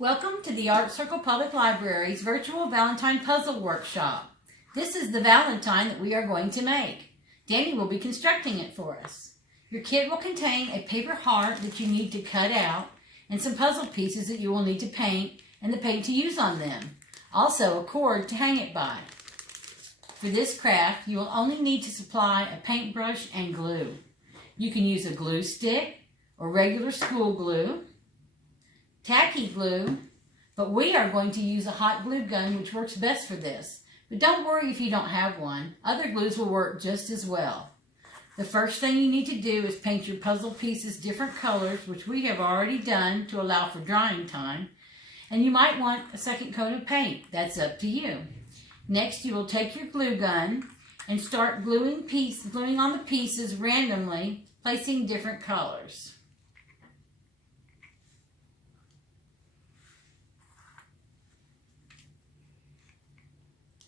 Welcome to the Art Circle Public Library's virtual Valentine puzzle workshop. This is the Valentine that we are going to make. Danny will be constructing it for us. Your kit will contain a paper heart that you need to cut out and some puzzle pieces that you will need to paint and the paint to use on them. Also a cord to hang it by. For this craft, you will only need to supply a paintbrush and glue. You can use a glue stick or regular school glue, tacky glue, but we are going to use a hot glue gun which works best for this. But don't worry if you don't have one. Other glues will work just as well. The first thing you need to do is paint your puzzle pieces different colors, which we have already done to allow for drying time. And you might want a second coat of paint. That's up to you. Next, you will take your glue gun and start gluing on the pieces randomly, placing different colors.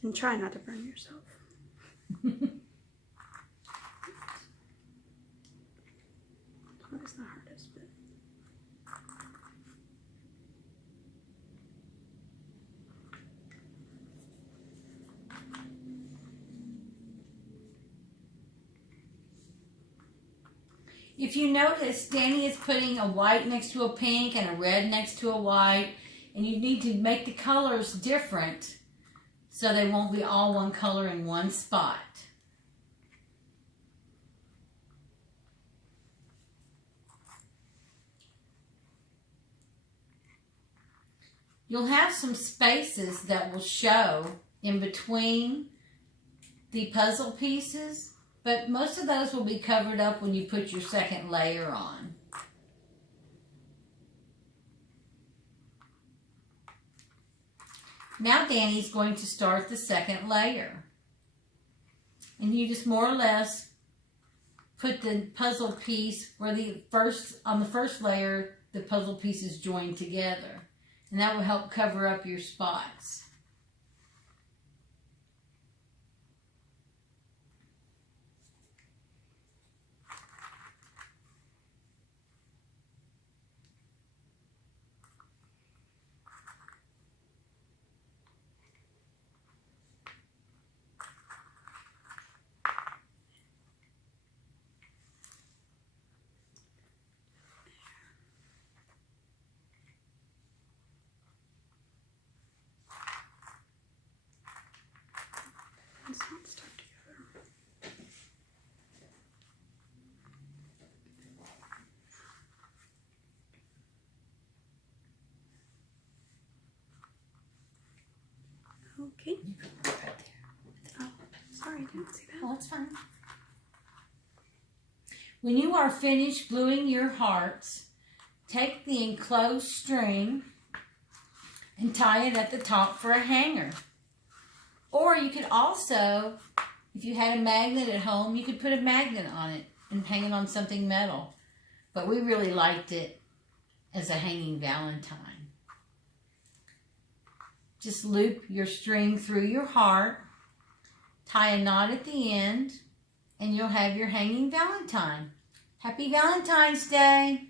And try not to burn yourself. That's the hardest bit. If you notice, Danny is putting a white next to a pink and a red next to a white, and you need to make the colors different so they won't be all one color in one spot. You'll have some spaces that will show in between the puzzle pieces, but most of those will be covered up when you put your second layer on. Now Danny's going to start the second layer. And you just more or less put the puzzle piece where on the first layer, the puzzle pieces join together. And that will help cover up your spots. It's not stuck together. Okay. You can put it right there. Oh, sorry, I didn't see that. Oh, that's fine. When you are finished gluing your hearts, take the enclosed string and tie it at the top for a hanger. Or you could also, if you had a magnet at home, you could put a magnet on it and hang it on something metal. But we really liked it as a hanging Valentine. Just loop your string through your heart, tie a knot at the end, and you'll have your hanging Valentine. Happy Valentine's Day!